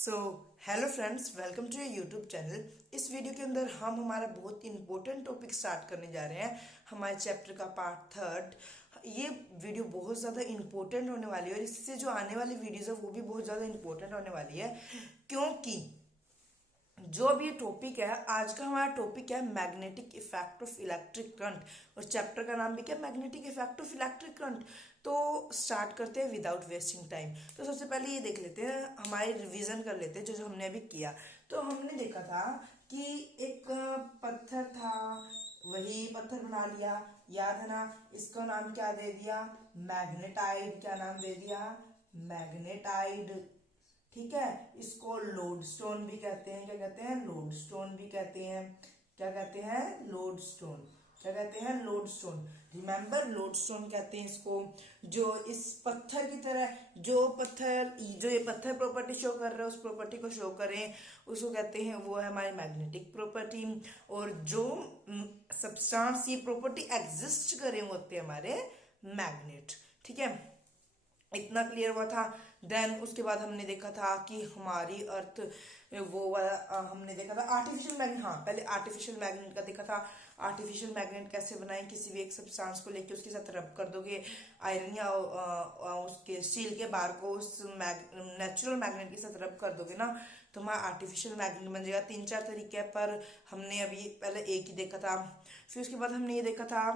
So hello friends, welcome to your YouTube channel. इस video के अंदर हम हमारा बहुत इंपॉर्टेंट टॉपिक स्टार्ट करने जा रहे हैं, हमारे चैप्टर का पार्ट थर्ड। ये वीडियो बहुत ज़्यादा इंपॉर्टेंट होने वाली है और इससे जो आने वाली वीडियोज़ है वो भी बहुत ज़्यादा इंपॉर्टेंट होने वाली है, क्योंकि जो अब ये टॉपिक है, आज का हमारा टॉपिक है magnetic effect of electric current, और चैप्टर का नाम भी क्या, magnetic effect of electric current. तो स्टार्ट करते हैं विदाउट वेस्टिंग टाइम। तो सबसे पहले ये देख लेते हैं, हमारे रिवीजन कर लेते हैं जो जो हमने अभी किया। तो हमने देखा था कि एक पत्थर था, वही पत्थर बना लिया, याद है ना। इसका नाम क्या दे दिया, मैग्नेटाइड। क्या नाम दे दिया, मैग्नेटाइड। ठीक है, इसको लोड स्टोन भी कहते हैं। क्या कहते हैं, लोड स्टोन भी कहते हैं। क्या कहते हैं, लोड स्टोन। क्या कहते हैं, load stone. Remember, load stone कहते हैं इसको। जो इस पत्थर की तरह, जो ये पत्थर प्रॉपर्टी शो कर रहा है, उस प्रॉपर्टी को शो करें, उसको कहते हैं, वो है हमारी मैग्नेटिक प्रॉपर्टी। और जो सब्सटेंस ये प्रॉपर्टी एग्जिस्ट करे, वो होते हैं हमारे मैग्नेट। ठीक है, इतना क्लियर हुआ था। देन उसके बाद हमने देखा था कि हमारी अर्थ, वो वाला हमने देखा था आर्टिफिशियल मैग्नेट। हाँ, पहले आर्टिफिशियल मैग्नेट का देखा था। आर्टिफिशियल मैग्नेट कैसे बनाएं, किसी भी एक सब्सटेंस को लेके उसके साथ रब कर दोगे आयरन या उसके स्टील के बार को उस नेचुरल मैग्नेट के साथ रब कर दोगे ना, तो हमारा आर्टिफिशियल मैग्नेट बन जाएगा। 3-4 तरीके हैं, पर हमने अभी पहले एक ही देखा था। फिर उसके बाद हमने ये देखा था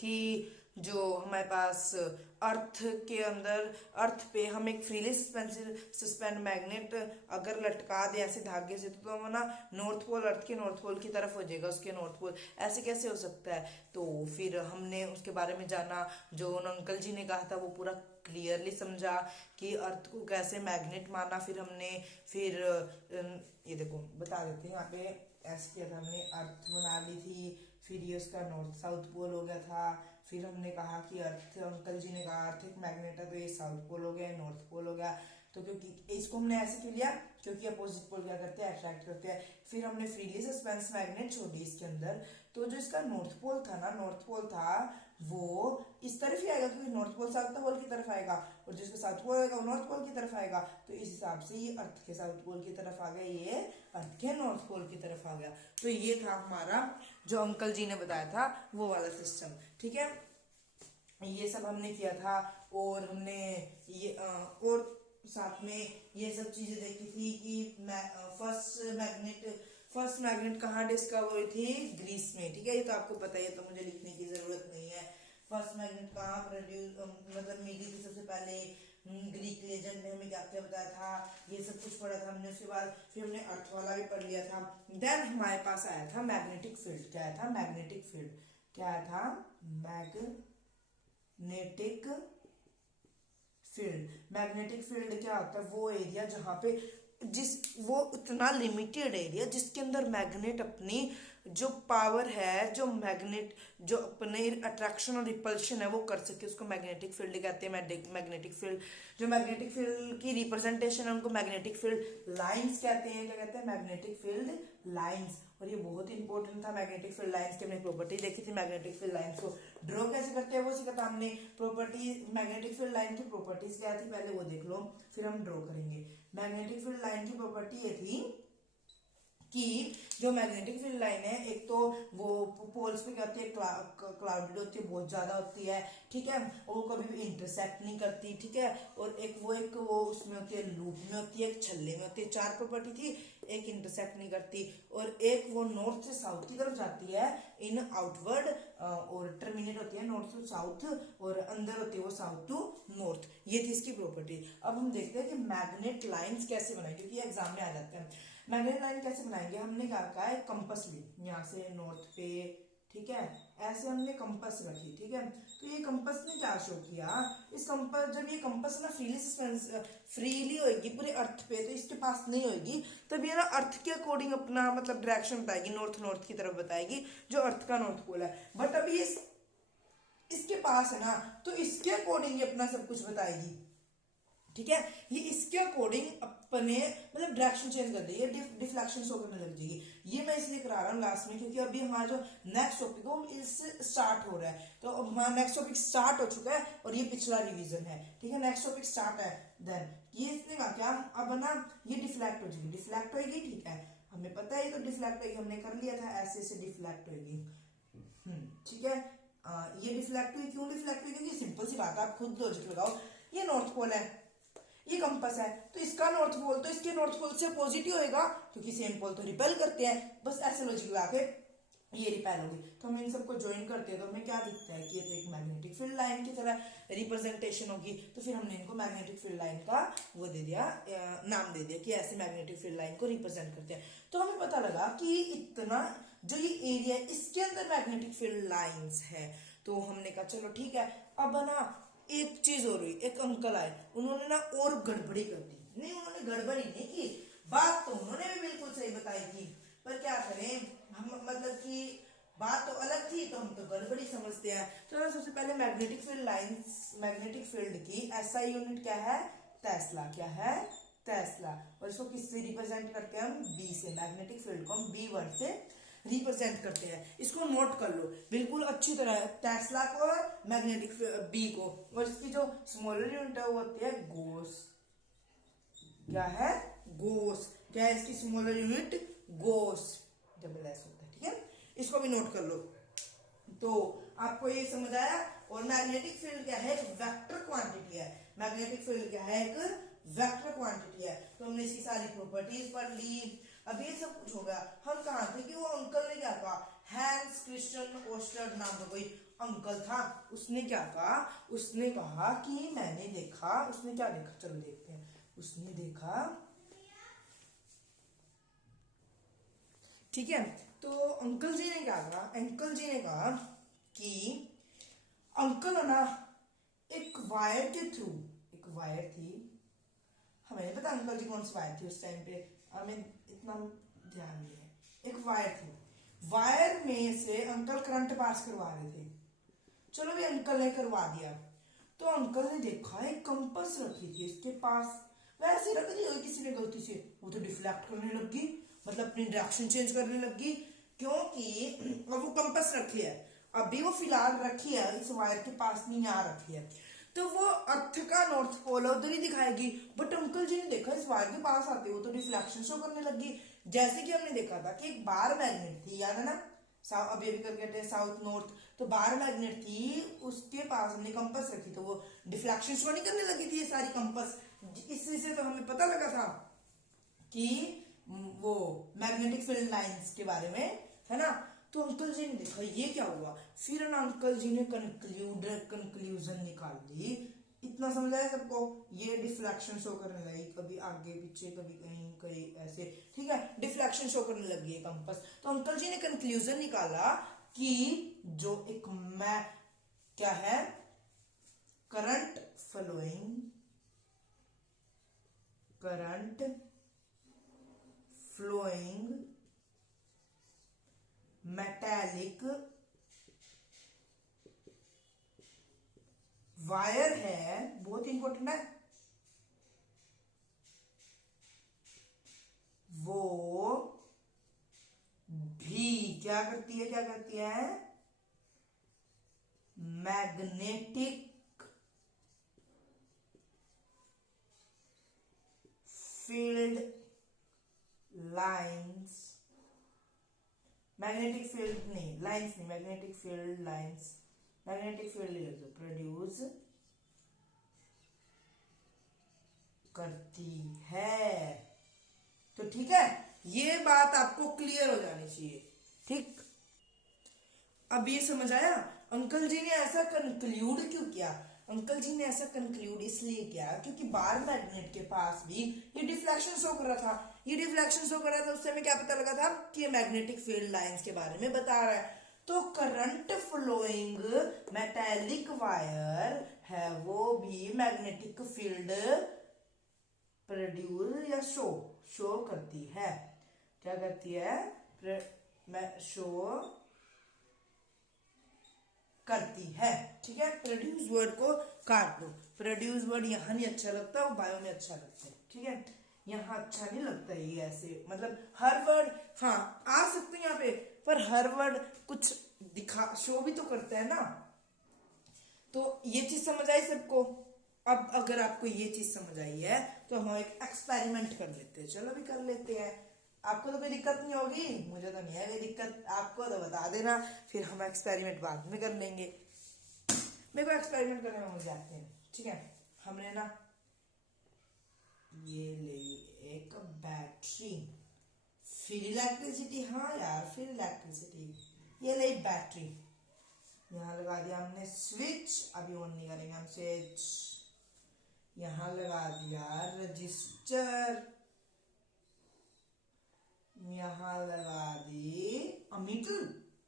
कि जो हमारे पास अर्थ के अंदर, अर्थ पे हम एक फ्रीली सस्पेंड मैग्नेट अगर लटका दें ऐसे धागे से, तो हम ना नॉर्थ पोल, अर्थ के नॉर्थ पोल की तरफ हो जाएगा, उसके नॉर्थ पोल। ऐसे कैसे हो सकता है, तो फिर हमने उसके बारे में जाना। जो उन अंकल जी ने कहा था वो पूरा क्लियरली समझा कि अर्थ को कैसे मैग्नेट माना। फिर ये देखो बता देते हैं, यहाँ पे ऐसे किया था हमने, अर्थ बना ली थी, फिर ये उसका नॉर्थ साउथ पोल हो गया था। फिर हमने कहा कि अर्थ, अंकल जी ने कहा अर्थ एक मैग्नेट है, तो ये साउथ पोल हो गया, नॉर्थ पोल हो गया। तो क्योंकि इसको हमने ऐसे क्यों लिया, क्योंकि अपोजिट पोल क्या करते हैं, अट्रैक्ट करते हैं। फिर हमने फ्रीली सस्पेंस मैग्नेट छोड़ दी इसके अंदर। तो जो इसका नॉर्थ पोल था ना, नॉर्थ पोल था वो इस तरफ ही आएगा, क्योंकि नॉर्थ पोल साउथ पोल की तरफ आएगा, और जिसका साउथ पोल आएगा वो नॉर्थ पोल की तरफ आएगा। तो इस हिसाब से ये अर्थ के साउथ पोल की तरफ आ गया, ये अर्थ के नॉर्थ पोल की तरफ आ गया। तो ये था हमारा जो अंकल जी ने बताया था वो वाला सिस्टम। ठीक है, ये सब हमने किया था। और हमने ये और साथ में ये सब चीजें देखी थी कि फर्स्ट मैग्नेट कहाँ डिस्कवर हुई थी, ग्रीस में। ठीक है, ये तो आपको पता ही है, तो मुझे लिखने की जरूरत नहीं है। फर्स्ट मैग्नेट कहाँ प्रोड्यूस, मतलब मिली थी सबसे पहले, ग्रीक लेजेंड में हमें क्या क्या बताया था, ये सब कुछ पढ़ा था हमने। उसके बाद फिर हमने अर्थ वाला भी पढ़ लिया था। देन हमारे पास आया था मैग्नेटिक फील्ड। क्या आया था, मैग्नेटिक फील्ड। क्या आया था, मैग्नेटिक फील्ड। मैग्नेटिक फील्ड क्या होता है, वो एरिया जहां पे वो उतना लिमिटेड एरिया जिसके अंदर मैग्नेट अपनी जो पावर है, जो मैग्नेट जो अपने अट्रैक्शन और रिपल्शन है वो कर सके, उसको मैग्नेटिक फील्ड कहते हैं। मैग्नेटिक फील्ड, जो मैग्नेटिक फील्ड की रिप्रेजेंटेशन है उनको मैग्नेटिक फील्ड लाइंस कहते हैं। क्या कहते हैं, मैग्नेटिक फील्ड लाइंस। और ये बहुत इंपॉर्टेंट था, मैग्नेटिक फील्ड लाइंस की हमने प्रॉपर्टी देखी थी। मैग्नेटिक फील्ड लाइंस को ड्रॉ कैसे करते हैं वो सीखा था हमने। प्रॉपर्टी, मैग्नेटिक फील्ड लाइन की प्रॉपर्टीज क्या थी पहले वो देख लो, फिर हम ड्रॉ करेंगे। मैग्नेटिक फील्ड लाइन की प्रॉपर्टी ये थी कि जो मैग्नेटिक फील्ड लाइन है, एक तो वो पोल्स पे क्या होती है, क्लाउडेड होती है, बहुत ज्यादा होती है। ठीक है, और वो कभी भी इंटरसेक्ट नहीं करती। ठीक है, और एक वो उसमें होती है, लूप में होती है, एक छल्ले में होती है। 4 प्रॉपर्टी थी, एक इंटरसेक्ट नहीं करती, और एक वो नॉर्थ से साउथ की तरफ जाती है इन आउटवर्ड, और टर्मिनेट होती है नॉर्थ टू साउथ, और अंदर होती है वो साउथ टू नॉर्थ। ये थी इसकी प्रॉपर्टी। अब हम देखते हैं कि मैग्नेट लाइंस कैसे बनाए, क्योंकि एग्जाम में आ जाते हैं। मैग्नेट लाइन कैसे बनाएंगे, हमने क्या कहा है, कंपस ली यहाँ से नॉर्थ पे। ठीक है, ऐसे हमने कंपस रखी। ठीक है, तो ये कंपस ने क्या शो किया, इस कंपस, जब ये कंपस ना फ्रीली होगी पूरे अर्थ पे, तो इसके पास नहीं होगी, तब ये ना अर्थ के अकॉर्डिंग अपना मतलब डायरेक्शन बताएगी, नॉर्थ की तरफ बताएगी, जो अर्थ का नॉर्थ पोल है। बट अभी इसके पास है ना, तो इसके अकॉर्डिंग अपना सब कुछ बताएगी। ठीक है। ये इसके अकॉर्डिंग अपने मतलब डायरेक्शन चेंज कर देगी, डिफ्लेक्शन शो करने लग जाएगी। ये मैं इसलिए करा रहा हूँ लास्ट में क्योंकि अभी हमारा जो नेक्स्ट टॉपिक है वो इससे स्टार्ट हो रहा है। तो हमारा नेक्स्ट टॉपिक स्टार्ट हो चुका है और ये पिछला रिवीजन है, ठीक है। नेक्स्ट टॉपिक स्टार्ट है, देन ये इसने कहा क्या, अब ना ये डिफ्लेक्ट हो जाएगी, डिफ्लेक्ट होगी, ठीक है, हमें पता है ये तो डिफ्लेक्ट होगी, हमने कर लिया था, ऐसे ऐसे डिफ्लेक्ट होगी, ठीक है। ये डिफ्लेक्ट हुई, क्यों डिफ्लेक्ट हुई, क्योंकि सिंपल सी बात है, आप खुद लॉजिक लगाओ। ये नॉर्थ पोल है, ये कंपास है, तो इसका नॉर्थ पोल तो इसके नॉर्थ पोल से पॉजिटिव होएगा क्योंकि सेम पोल तो रिपेल करते हैं। बस ऐसे लॉजिक लगा के ये रिपेल होगी। तो हम इन सबको ज्वाइन करते हैं तो हमें क्या दिखता है कि ये तो एक मैग्नेटिक फील्ड लाइन की तरह रिप्रेजेंटेशन होगी। तो फिर हमने इनको मैग्नेटिक फील्ड लाइन का वो दे दिया, नाम दे दिया कि ऐसे मैग्नेटिक फील्ड लाइन को रिप्रेजेंट करते हैं। तो हमें पता लगा कि इतना जो ये एरिया है इसके अंदर मैग्नेटिक फील्ड लाइंस है। तो हमने कहा चलो ठीक है। अब ना एक चीज और हुई, एक अंकल आए, उन्होंने ना और गड़बड़ी कर दी। नहीं, उन्होंने गड़बड़ी नहीं की, बात तो उन्होंने भी बिल्कुल सही बताई थी, पर क्या करें हम, मतलब कि बात तो अलग थी तो हम तो गड़बड़ी समझते हैं। तो सबसे पहले magnetic field lines, magnetic field की एसआई यूनिट क्या है, टेस्ला, क्या है, टेस्ला। और इसको किससे रिप्रेजेंट करते हैं हम, बी से। मैग्नेटिक फील्ड को हम बी वर्ड से रिप्रेजेंट करते हैं। इसको नोट कर लो बिल्कुल अच्छी तरह, टेस्ला को, मैग्नेटिक बी को, और इसकी जो स्मॉलर यूनिट है वो होती है गोस। क्या है, गोस। क्या है इसकी स्मॉलर यूनिट, गोस, डबल एस होता है, ठीक है। इसको भी नोट कर लो। तो आपको ये समझ आया। और मैग्नेटिक फील्ड क्या है, एक वेक्टर क्वांटिटी है। मैग्नेटिक फील्ड क्या है, एक वेक्टर क्वांटिटी है। तो हमने इसकी सारी प्रॉपर्टीज पढ़ ली। अब ये सब कुछ हो गया। हम कहा थे कि वो अंकल ने क्या कहा, हैंस क्रिश्चियन ओस्टर्ड नाम का कोई अंकल था, उसने क्या कहा, उसने कहा कि मैंने देखा, उसने क्या देखा, चलो देखते हैं। उसने देखा, ठीक है। तो अंकल जी ने क्या कहा, अंकल जी ने कहा कि अंकल ना एक वायर के थ्रू, एक वायर थी, हमें नहीं पता अंकल जी कौन सी वायर थी उस टाइम पे, हमें इतना ध्यान नहीं है। एक वायर थी, वायर में से अंकल करंट पास करवा रहे थे। चलो भी अंकल ने करवा दिया। तो अंकल ने देखा एक कंपास रखी थी इसके पास, वैसे रख दी होगी किसी ने गलती से, वो तो डिफ्लेक्ट करने लगी, मतलब अपनी डायरेक्शन चेंज करने लगी, क्योंकि अब वो कंपास रखी है, अभी वो फिलहाल रखी है इस वायर के पास नहीं, यहाँ रखी है, तो वो अर्थ का नॉर्थ पोल उधर ही दिखाएगी। बट अंकल जी ने देखा इस वायर के पास आते वो तो डिफ्लेक्शन शो करने लगी। जैसे कि हमने देखा था कि एक बार मैग्नेट थी, याद है ना, अभी अभी करके साउथ नॉर्थ, तो बार मैग्नेट थी, उसके पास हमने कंपास रखी तो वो डिफ्लेक्शन शो नहीं करने लगी थी ये सारी कंपास। इसी से तो हमें पता लगा था कि वो मैग्नेटिक फील्ड लाइंस के बारे में, है ना। तो अंकल जी ने देखा ये क्या हुआ, फिर ना अंकल जी ने कंक्लूजन निकाल ली। इतना समझ आया सबको, ये डिफ्लेक्शन शो करने लगी, कभी आगे पीछे, कभी कहीं कहीं ऐसे, ठीक है, डिफ्लेक्शन शो करने लगी है कंपास। तो अंकल जी ने कंक्लूजन निकाला कि जो एक मैं क्या है, current flowing, current flowing metallic wire है, बहुत इंपॉर्टेंट है, वो भी क्या करती है, क्या करती है, magnetic field lines, magnetic field नहीं, लाइंस नहीं, magnetic field lines, magnetic field produce करती है। तो ठीक है, ये बात आपको क्लियर हो जानी चाहिए, ठीक। अब ये समझ आया अंकल जी ने ऐसा कंक्लूड क्यों किया। अंकल जी ने ऐसा कंक्लूड इसलिए किया क्योंकि बार मैग्नेट के पास भी ये डिफ्लेक्शन शो कर रहा था, ये डिफ्लेक्शन शो कर रहा था, उससे हमें क्या पता लगा था कि ये मैग्नेटिक फील्ड लाइंस के बारे में बता रहा है। तो करंट फ्लोइंग मेटालिक वायर है, वो भी मैग्नेटिक फील्ड प्रोड्यूस या शो करती है, क्या करती है, शो करती है। ठीक है, प्रोड्यूस वर्ड को काट दो, प्रोड्यूस वर्ड यहाँ नहीं अच्छा लगता, वो बायो में अच्छा लगता है। ठीक है, यहाँ अच्छा नहीं लगता ये ऐसे, मतलब हर वर्ड हाँ आ सकते हैं यहाँ पे, पर हर वर्ड कुछ दिखा शो भी तो करता है ना। तो ये चीज समझ आई सबको। अब अगर आपको ये चीज समझ आई है तो हम एक एक्सपेरिमेंट कर लेते हैं। चलो भी कर लेते हैं। आपको तो कोई दिक्कत नहीं होगी, मुझे तो नहीं है कोई दिक्कत, आपको तो बता देना, फिर हम एक्सपेरिमेंट बाद में कर लेंगे। मेरे को एक्सपेरिमेंट करने में मजा आते हैं। ठीक है, हमने ना ये ले एक बैटरी, फिर इलेक्ट्रिसिटी, हाँ यार फिर इलेक्ट्रिसिटी, ये ले बैटरी, यहाँ लगा दिया हमने स्विच, अभी ऑन नहीं करेंगे हम स्विच, यहाँ लगा दिया रजिस्टर, यहाँ लगा दी अमीटर,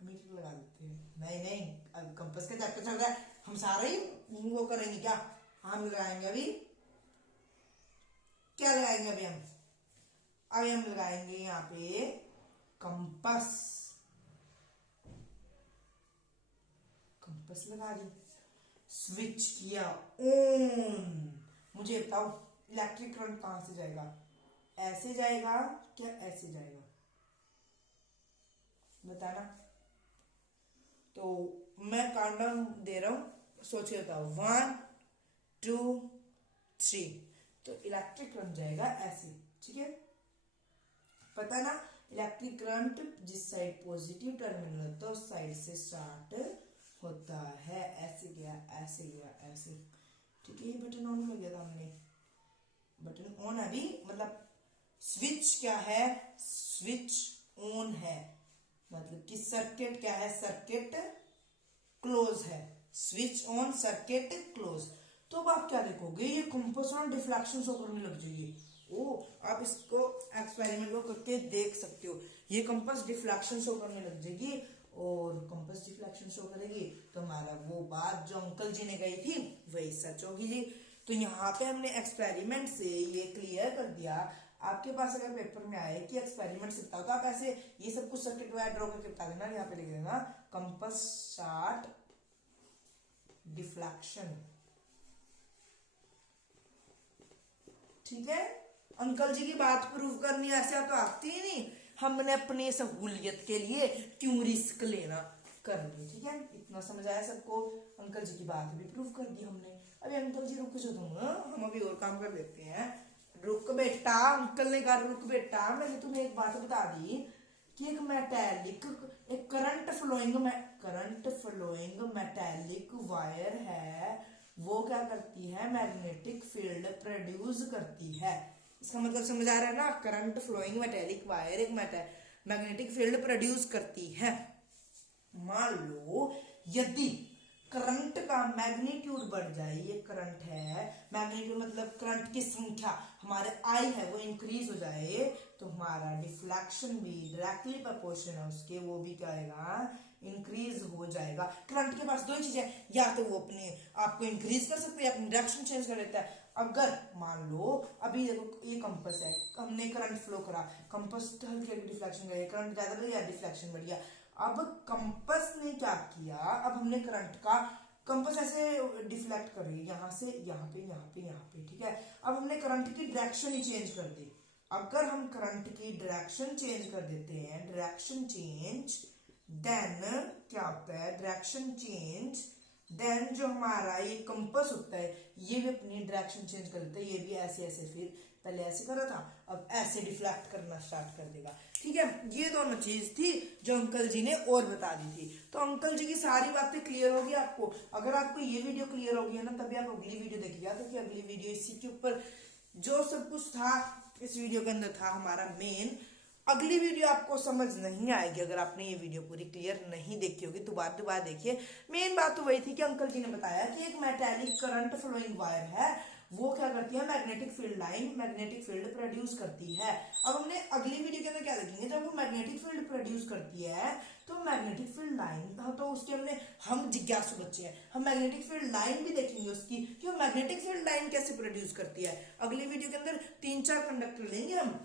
अमीटर लगा देते हैं, नहीं नहीं अब कंपास का चैप्टर चल रहा है, हम सारे ही वो करेंगे क्या, हम लगाएंगे अभी, क्या लगाएंगे अभी हम, अभी हम लगाएंगे यहाँ पे कंपास, कंपास लगा दी, स्विच किया ऑन। मुझे बताओ इलेक्ट्रिक करंट कहां से जाएगा, ऐसे जाएगा क्या ऐसे जाएगा, बताना। तो मैं काउंटडाउन दे रहा हूं, सोच के बताओ, 1 2 3, तो इलेक्ट्रिक करंट जाएगा ऐसे। ठीक है, पता ना इलेक्ट्रिक करंट जिस साइड पॉजिटिव टर्मिनल होता है उस साइड से स्टार्ट होता है, ऐसे गया ऐसे गया ऐसे। ठीक है, ये बटन ऑन हो गया था, हमने बटन ऑन अभी, मतलब स्विच क्या है, स्विच ऑन है, मतलब कि सर्किट क्या है, सर्किट क्लोज है, स्विच ऑन सर्किट क्लोज। तो अब आप क्या देखोगे, ये कंपास और डिफ्लेक्शन शो करने लग जाएगी। ओ, आप इसको एक्सपेरिमेंट को करके देख सकते हो, ये कंपास डिफ्लेक्शन शो करने लग जाएगी, और कंपास डिफ्लेक्शन शो करेगी तो हमारा वो बात जो अंकल जी ने कही थी वही सच होगी जी। तो यहाँ पे हमने एक्सपेरिमेंट से ये क्लियर कर दिया। आपके पास अगर पेपर में आए कि एक्सपेरिमेंट से बताओ, तो आप ऐसे ये सब कुछ सर्किट वायर ड्रॉ करके बता देना, यहाँ पे लिख देना कंपास स्टार्ट डिफ्लेक्शन। ठीक है, अंकल जी की बात प्रूव करनी ऐसे तो आती ही नहीं, हमने अपनी सहूलियत के लिए क्यों रिस्क लेना, कर ली। ठीक है, इतना समझ आया सबको, अंकल जी की बात भी प्रूव कर दी हमने। अभी अंकल जी रुक जाओ तुम, हम अभी और काम कर लेते हैं। रुक बेटा, अंकल ने कहा रुक बेटा, मैंने तुम्हें एक बात बता दी कि एक मेटालिक, एक करंट फ्लोइंग मेटालिक वायर है, वो क्या करती है, मैग्नेटिक फील्ड प्रोड्यूस करती है। इसका मतलब समझ आ रहा है ना, करंट फ्लोइंग मेटालिक वायर एक मैग्नेटिक फील्ड प्रोड्यूस करती है। मान लो यदि करंट का मैग्नीट्यूड बढ़ जाए, ये करंट है, मैग्नीट्यूड मतलब करंट की संख्या हमारे आई है वो इंक्रीज हो जाए, तो हमारा डिफ्लेक्शन भी डायरेक्टली प्रोपोर्शन है उसके, वो भी क्या आएगा, इंक्रीज हो जाएगा। करंट के पास दो ही चीजें, या तो वो अपने आपको इंक्रीज कर सकते हैं, अपनी डायरेक्शन चेंज कर देता है। अगर मान लो अभी देखो ये कंपास है, हमने करंट फ्लो करा, कंपास हल्की हल्की डिफ्लेक्शन गई, करंट ज्यादा बढ़ गया, डिफ्लेक्शन बढ़ गया। अब कंपास ने क्या किया, अब हमने करंट का, कंपास ऐसे डिफ्लेक्ट कर रही है यहाँ से यहाँ पे यहाँ पे यहाँ पे। ठीक है, अब हमने करंट की डायरेक्शन ही चेंज कर दी। अगर हम करंट की डायरेक्शन चेंज कर देते हैं, डायरेक्शन चेंज, देन क्या होता है, डायरेक्शन चेंज, देन जो हमारा ये कंपास होता है ये भी अपनी डायरेक्शन चेंज कर देता है, ये भी ऐसे ऐसे, फिर पहले ऐसे कर रहा था अब ऐसे डिफ्लेक्ट करना स्टार्ट कर देगा। ठीक है, ये दोनों चीज थी जो अंकल जी ने और बता दी थी। तो अंकल जी की सारी बातें क्लियर होगी आपको। अगर आपको ये वीडियो क्लियर होगी ना, तभी आप अगली वीडियो देखिएगा। तो कि अगली वीडियो इसी के ऊपर जो सब कुछ था इस वीडियो के अंदर था हमारा मेन। अगली वीडियो आपको समझ नहीं आएगी अगर आपने ये वीडियो पूरी क्लियर नहीं देखी होगी, दोबारा देखिए। मेन बात तो वही थी कि अंकल जी ने बताया कि एक मेटालिक करंट फ्लोइंग वायर है, वो क्या करती है, magnetic field line, magnetic field produce करती है। अब हमने अगली वीडियो के अंदर क्या देखेंगे, जब वो मैग्नेटिक फील्ड प्रोड्यूस करती है तो मैग्नेटिक फील्ड लाइन, तो उसके हम जिज्ञासु बच्चे हैं, हम मैग्नेटिक फील्ड लाइन भी देखेंगे उसकी कि वो मैग्नेटिक फील्ड लाइन कैसे प्रोड्यूस करती है। अगली वीडियो के अंदर 3-4 कंडक्टर लेंगे हम,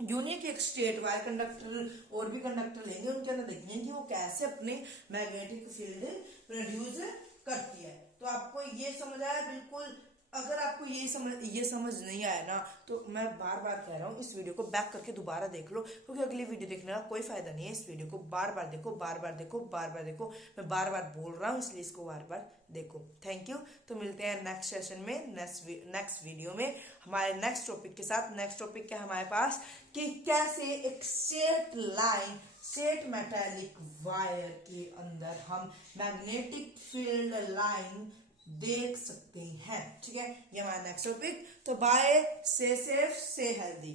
यूनिक एक स्टेट वायर कंडक्टर और भी कंडक्टर लेंगे, उनके अंदर देखेंगे कि वो कैसे अपने मैग्नेटिक फील्ड प्रोड्यूस करती है। तो आपको ये समझ आया बिल्कुल। अगर आपको ये समझ नहीं आया ना, तो मैं बार बार कह रहा हूँ इस वीडियो को बैक करके दोबारा देख लो, क्योंकि अगली वीडियो देखने का कोई फायदा नहीं है। इस वीडियो को बार बार देखो, बार बार देखो, बार बार देखो। मैं बार बार बोल रहा हूँ इसलिए इसको बार बार देखो। Thank you. तो मिलते हैं नेक्स्ट सेशन में, नेक्स्ट वीडियो में हमारे नेक्स्ट टॉपिक के साथ। नेक्स्ट टॉपिक क्या हमारे पास कि कैसे एक straight line, straight metallic wire के अंदर हम मैग्नेटिक फील्ड लाइन देख सकते हैं। ठीक है, ये हमारा नेक्स्ट टॉपिक। तो बाय, से सेफ, से हेल्दी।